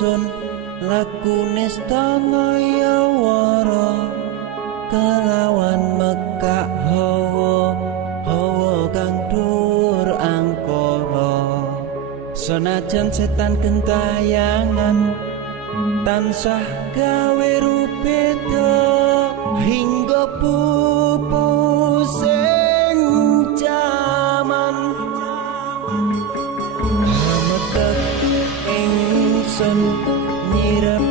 ingsun lakune stangaya wara kelawan mekak hawa kang dur angkara senajan setan gentayangan tansah gawe rupeda hingga pupusing jaman hametek ingsun nyirep